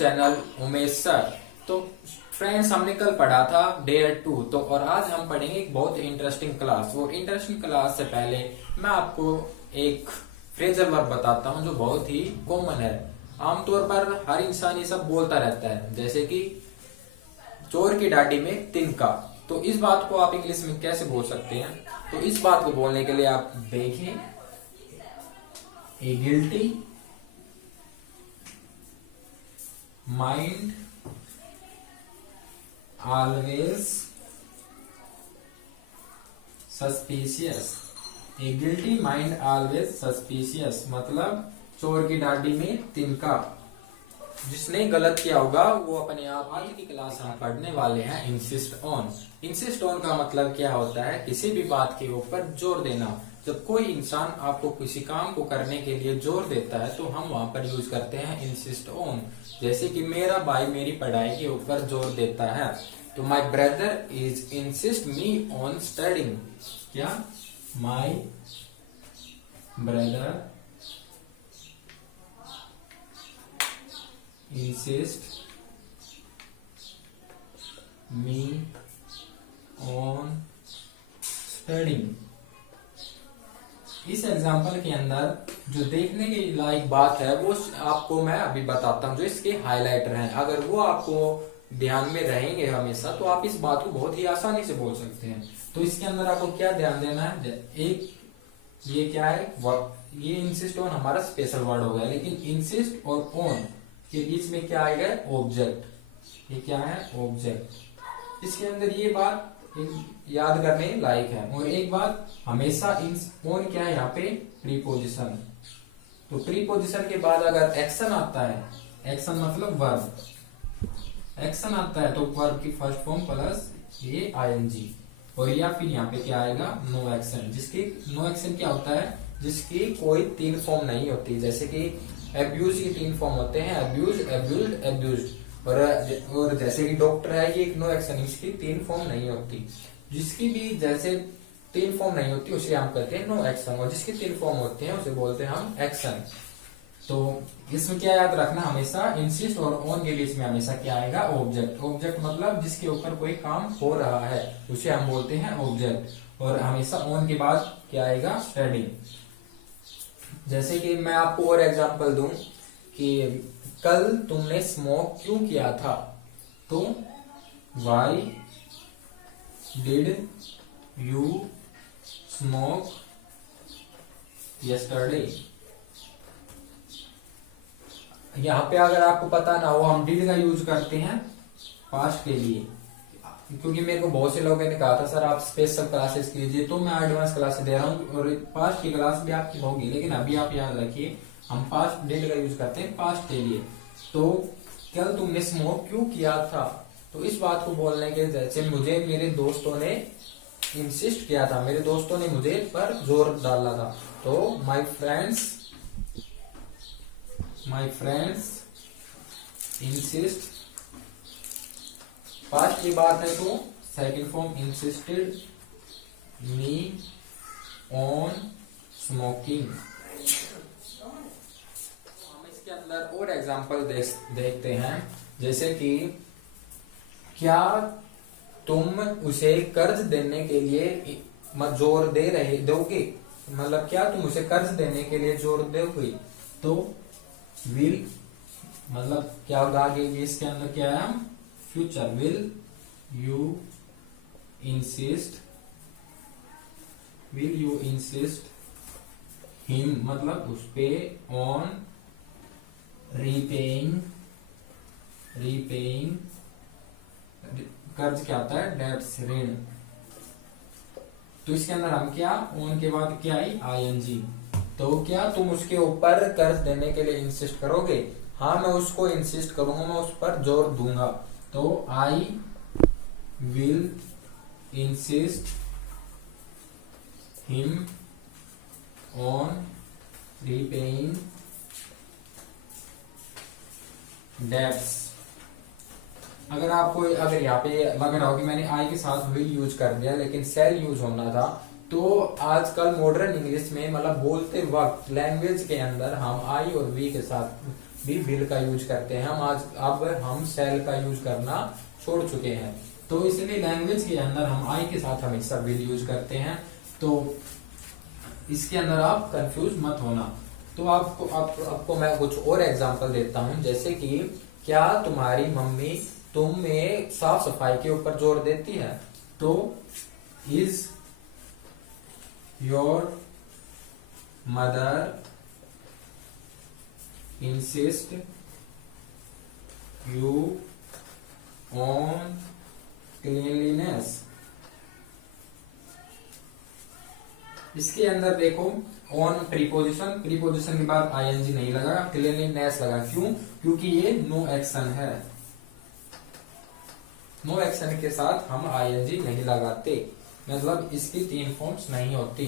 Channel Umesh sir. तो friends, हमने कल पढ़ा था डेयर 2, तो और आज हम पढ़ेंगे एक बहुत इंटरेस्टिंग क्लास। और इंटरेस्टिंग क्लास से पहले मैं आपको एक फ्रेजल वर्ब बताता हूँ जो बहुत ही कॉमन है। आमतौर पर हर इंसान ये सब बोलता रहता है, जैसे कि चोर की डाडी में तिनका। तो इस बात को आप इंग्लिश में कैसे बोल सकते हैं? तो इस बात को बोलने के लिए आप देखिए, ए गिल्टी माइंड ऑलवेज सस्पिशियस। ए गिल्टी माइंड ऑलवेज सस्पिशियस मतलब चोर की डाडी में तिनका। जिसने गलत किया होगा वो अपने आप। आज की क्लास हम पढ़ने वाले हैं इंसिस्ट ऑन। इंसिस्ट ऑन का मतलब क्या होता है? किसी भी बात के ऊपर जोर देना। जब कोई इंसान आपको किसी काम को करने के लिए जोर देता है तो हम वहां पर यूज करते हैं इंसिस्ट ऑन। जैसे कि मेरा भाई मेरी पढ़ाई के ऊपर जोर देता है, तो my brother is insist me on studying. क्या? My brother insist me on studying। इस एग्जाम्पल के अंदर जो देखने की लायक बात है वो आपको मैं अभी बताता हूँ, जो इसके हाइलाइटर हैं। अगर वो आपको ध्यान में रहेंगे हमेशा तो आप इस बात को बहुत ही आसानी से बोल सकते हैं। तो इसके अंदर आपको क्या ध्यान देना है? एक ये क्या है? ये इंसिस्ट ऑन हमारा स्पेशल वर्ड हो गया, लेकिन इंसिस्ट और ऑन के बीच में क्या आएगा? ऑब्जेक्ट। ये क्या है? ऑब्जेक्ट। इसके अंदर ये बात याद करने लायक है। और एक बात, हमेशा ऑन क्या है यहाँ पे? प्रीपोजिशन। तो प्रीपोजिशन के बाद अगर एक्शन आता है, एक्शन मतलब वर्ब, एक्शन आता है तो वर्ब की फर्स्ट फॉर्म प्लस ये आईएनजी। और या फिर यहाँ पे क्या आएगा? No action. जिसकी नो एक्शन क्या होता है? जिसकी कोई तीन फॉर्म नहीं होती। जैसे कि एब्यूज के तीन फॉर्म होते हैं, एब्यूज, एब्यूज्ड, एब्यूज्ड। और जैसे कि डॉक्टर है, ये एक नो एक्शन, इसकी तीन फॉर्म नहीं होती। जिसकी भी जैसे तीन फॉर्म नहीं होती उसे हम कहते हैं नो एक्शन, और जिसकी तीन फॉर्म होते हैं उसे बोलते हैं हम एक्शन। तो इसमें क्या याद रखना, हमेशा इंसिस्ट और ऑन के बीच में हमेशा क्या आएगा? ऑब्जेक्ट। ऑब्जेक्ट मतलब जिसके ऊपर कोई काम हो रहा है उसे हम बोलते हैं ऑब्जेक्ट। और हमेशा ऑन के बाद क्या आएगा? स्टडी। जैसे कि मैं आपको और एग्जांपल दूं कि कल तुमने स्मोक क्यों किया था? तो why did you smoke yesterday. यहाँ पे अगर आपको पता ना हो, हम डिड का यूज करते हैं पास्ट के लिए, क्योंकि मेरे को बहुत से लोगों ने कहा था सर आप स्पेशल क्लासेस कीजिए, तो मैं एडवांस क्लासेस दे रहा हूँ और पास्ट की क्लास भी आपकी होगी। लेकिन अभी आप याद रखिए, हम पास्ट डिड का यूज करते हैं पास्ट के लिए। तो कल तुमने स्मोक क्यों किया था? तो इस बात को बोलने के, जैसे मुझे मेरे दोस्तों ने इंसिस्ट किया था, मेरे दोस्तों ने मुझे पर जोर डाला था। तो माई फ्रेंड्स इंसिस्ट। पास्ट की बात है तो second form insisted me on smoking. हम इसके अंदर और एग्जांपल देखते हैं, जैसे कि क्या तुम उसे कर्ज देने के लिए जोर दोगे? मतलब क्या तुम उसे कर्ज देने के लिए जोर दोगे? तो विल मतलब क्या होगा आगे? इसके अंदर क्या है? Future. Will you insist him मतलब उस पे ऑन रीपेइंग। कर्ज क्या होता है? डेट्स, ऋण। तो इसके अंदर हम क्या, ऑन के बाद क्या आई? आईएनजी। तो क्या तुम उसके ऊपर कर्ज देने के लिए इंसिस्ट करोगे? हाँ, मैं उसको इंसिस्ट करूंगा, मैं उस पर जोर दूंगा। तो I will insist him on repaying debts. अगर आपको यहाँ पे लग रहा हो कि मैंने आई के साथ विल यूज कर दिया लेकिन सेल यूज होना था, तो आजकल मॉडर्न इंग्लिश में मतलब बोलते वक्त लैंग्वेज के अंदर हम आई और वी के साथ भी विल का यूज करते हैं। हम आज अब हम शैल का यूज करना छोड़ चुके हैं। तो इसलिए लैंग्वेज के अंदर हम आई के साथ हमेशा विल यूज करते हैं। तो इसके अंदर आप कंफ्यूज मत होना। तो आपको मैं कुछ और एग्जांपल देता हूं, जैसे कि क्या तुम्हारी मम्मी तुम में साफ सफाई के ऊपर जोर देती है? तो is your mother insist you on cleanliness? इसके अंदर देखो ऑन प्रीपोजिशन के बाद आईएनजी नहीं लगा, क्लीनलीनेस लगा। क्यों? क्योंकि ये नो एक्शन है। नो एक्शन के साथ हम आईएनजी नहीं लगाते, मतलब इसकी 3 फॉर्म्स नहीं होती।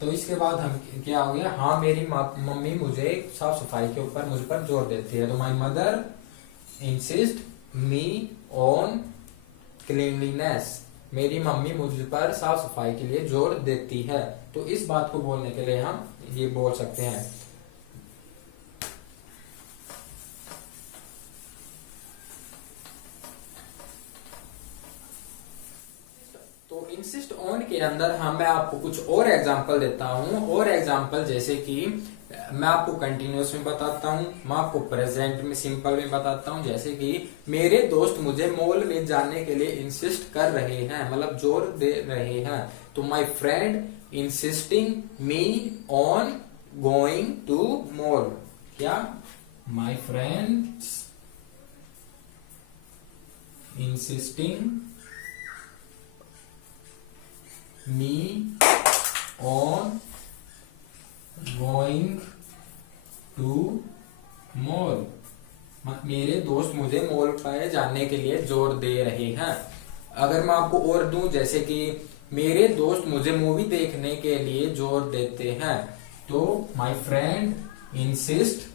तो इसके बाद हम क्या हो गया? हाँ, मेरी मम्मी मुझे साफ सफाई के ऊपर मुझ पर जोर देती है। तो my mother insist me on cleanliness. मेरी मम्मी मुझ पर साफ सफाई के लिए जोर देती है। तो इस बात को बोलने के लिए हम ये बोल सकते हैं। तो इंसिस्ट ऑन के अंदर मैं आपको कुछ और एग्जांपल देता हूं। और एग्जांपल जैसे कि मैं आपको कंटिन्यूअस में बताता हूं, मैं आपको प्रेजेंट में सिंपल में बताता हूं। जैसे कि मेरे दोस्त मुझे मॉल में जाने के लिए इंसिस्ट कर रहे हैं, मतलब जोर दे रहे हैं। तो my friend insisting me on going to mall. क्या? My friends insisting me on going to mall. मेरे दोस्त मुझे मॉल पर जाने के लिए जोर दे रहे हैं। अगर मैं आपको और दूं, जैसे कि मेरे दोस्त मुझे मूवी देखने के लिए जोर देते हैं। तो my friend insist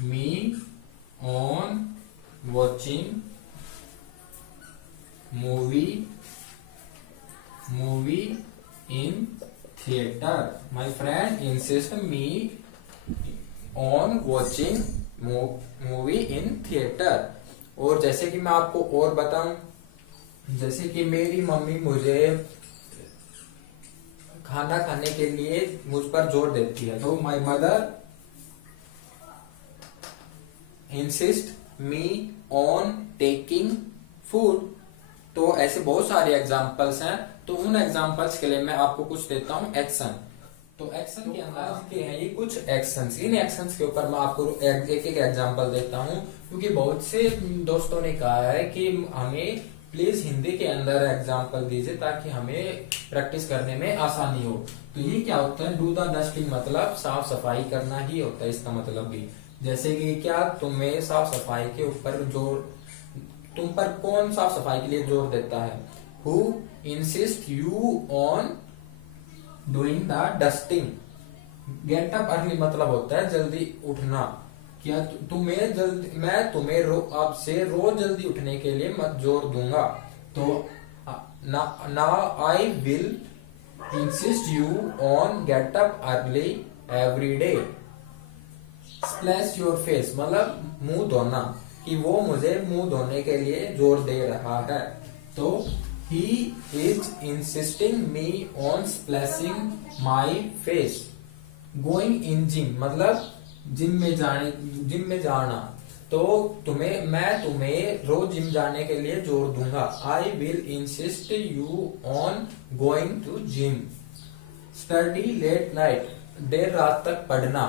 me on watching movie in theatre. My friend insist me on watching movie in theatre. और जैसे कि मैं आपको और बताऊं, जैसे कि मेरी मम्मी मुझे खाना खाने के लिए मुझ पर जोर देती है। तो my mother insist me on taking food. तो ऐसे बहुत सारे एग्जाम्पल्स हैं। तो उन एग्जाम्पल्स के लिए मैं आपको कुछ देता हूं एक्शन। तो एक्शन के अंदर के हैं ये कुछ एक्शंस। इन एक्शंस के ऊपर मैं आपको एक एक एग्जाम्पल देता हूं, क्योंकि बहुत से दोस्तों ने कहा है कि हमें प्लीज हिंदी के अंदर एग्जाम्पल दीजिए ताकि हमें प्रैक्टिस करने में आसानी हो। तो ये क्या होता है? डू द डस्टिंग, मतलब साफ सफाई करना ही होता है इसका मतलब भी। जैसे कि क्या तुम्हें साफ सफाई के ऊपर जोर, तुम पर कौन साफ सफाई के लिए जोर देता है? Who insist you on doing the dusting. Get up early मतलब होता है जल्दी उठना। क्या मैं तुम्हें अब से रोज जल्दी उठने के लिए मत जोर दूंगा। तो now I will insist you on get up early every day. Splash your face मतलब मुंह धोना, कि वो मुझे मुंह धोने के लिए जोर दे रहा है। तो he is insisting me on splashing my face. Going in gym मतलब जिम में जाना। तो मैं तुम्हें रोज जिम जाने के लिए जोर दूंगा। I will insist you on going to gym. Study late night देर रात तक पढ़ना।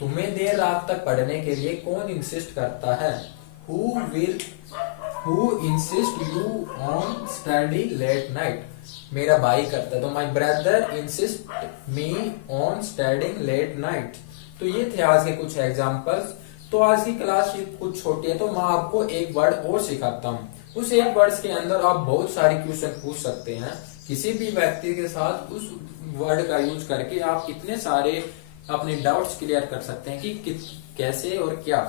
तुम्हें देर रात तक पढ़ने के लिए कौन इंसिस्ट करता है? Who insist you on study late night? मेरा भाई करता है। तो my brother insist me on studying late night। तो ये थे आज के कुछ एग्जाम्पल्स। तो आज की क्लास कुछ छोटी है, तो मैं आपको एक वर्ड और सिखाता हूँ। उस एक वर्ड्स के अंदर आप बहुत सारे क्वेश्चन पूछ सकते हैं। किसी भी व्यक्ति के साथ उस वर्ड का यूज करके आप कितने सारे अपने डाउट्स क्लियर कर सकते हैं कि कैसे और क्या।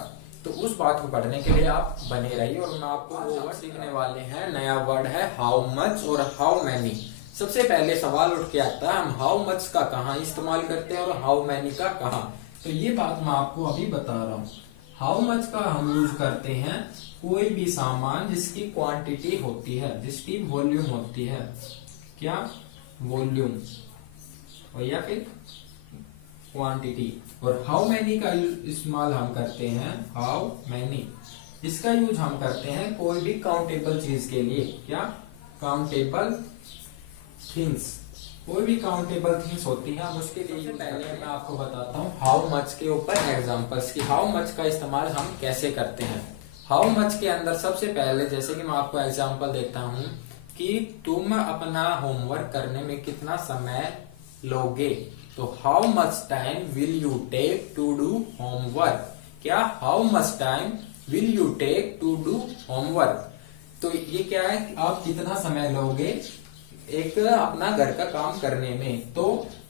तो उस बात को पढ़ने के लिए आप बने रहिए। और मैं आपको वो वर्ड सीखने वाले हैं। नया वर्ड है हाउ मच और हाउ मैनी। सबसे पहले सवाल उठ के आता है, हम हाउ मच का कहाँ इस्तेमाल करते हैं और हाउ मैनी का कहाँ। तो ये बात मैं आपको अभी बता रहा हूँ। हाउ मच का हम यूज करते हैं कोई भी सामान जिसकी क्वांटिटी होती है, जिसकी वॉल्यूम होती है। क्या? वॉल्यूम, और या फिर क्वांटिटी। और हाउ मैनी का इस्तेमाल हम करते हैं, हाउ मैनी, इसका यूज हम करते हैं कोई भी काउंटेबल चीज के लिए। क्या? काउंटेबल थिंग्स, कोई भी काउंटेबल थिंग्स होती है हम उसके लिए। पहले मैं आपको बताता हूँ हाउ मच के ऊपर एग्जांपल्स की, हाउ मच का इस्तेमाल हम कैसे करते हैं। हाउ मच के अंदर सबसे पहले जैसे कि मैं आपको एग्जांपल देता हूँ कि तुम अपना होमवर्क करने में कितना समय लोगे, तो how much time will you take to do homework. क्या? How much time will you take to do homework. तो ये क्या है कि आप कितना समय लोगे एक अपना घर का काम करने में। तो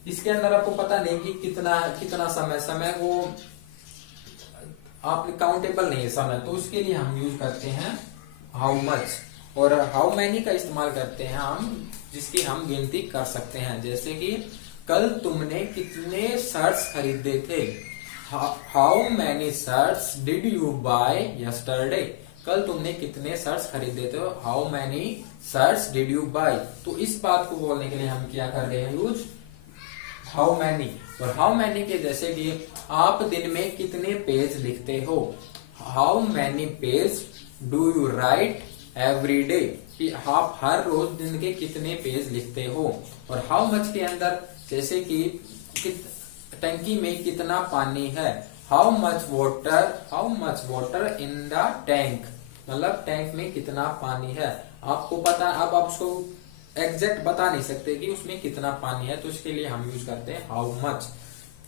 इसके अंदर आपको पता नहीं कि कितना समय वो आप काउंटेबल नहीं है समय, तो उसके लिए हम यूज करते हैं हाउ मच। और हाउ मैनी का इस्तेमाल करते हैं हम जिसकी हम गिनती कर सकते हैं। जैसे कि कल तुमने कितने शर्ट्स खरीदे थे, how many shirts did you buy yesterday. कल तुमने कितने शर्ट्स खरीदे थे, how many shirts did you buy. तो इस बात को बोलने के लिए हम क्या कर रहे हैं, यूज हाउ मैनी। और हाउ मैनी के जैसे कि आप दिन में कितने पेज लिखते हो, how many page do you right every day, कि आप हर रोज दिन के कितने पेज लिखते हो। और हाउ मच के अंदर जैसे कि टंकी में कितना पानी है, how much water in the tank, मतलब टैंक में कितना पानी है। आपको पता, अब आप उसको एग्जैक्ट बता नहीं सकते कि उसमें कितना पानी है, तो इसके लिए हम यूज करते हैं हाउ मच।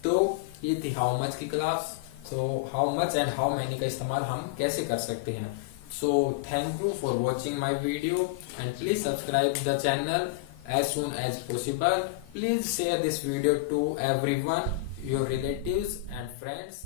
तो ये थी हाउ मच की class. So how much and how many का इस्तेमाल हम कैसे कर सकते हैं। So thank you for watching my video and please subscribe the channel as soon as possible. Please share this video to everyone, your relatives and friends.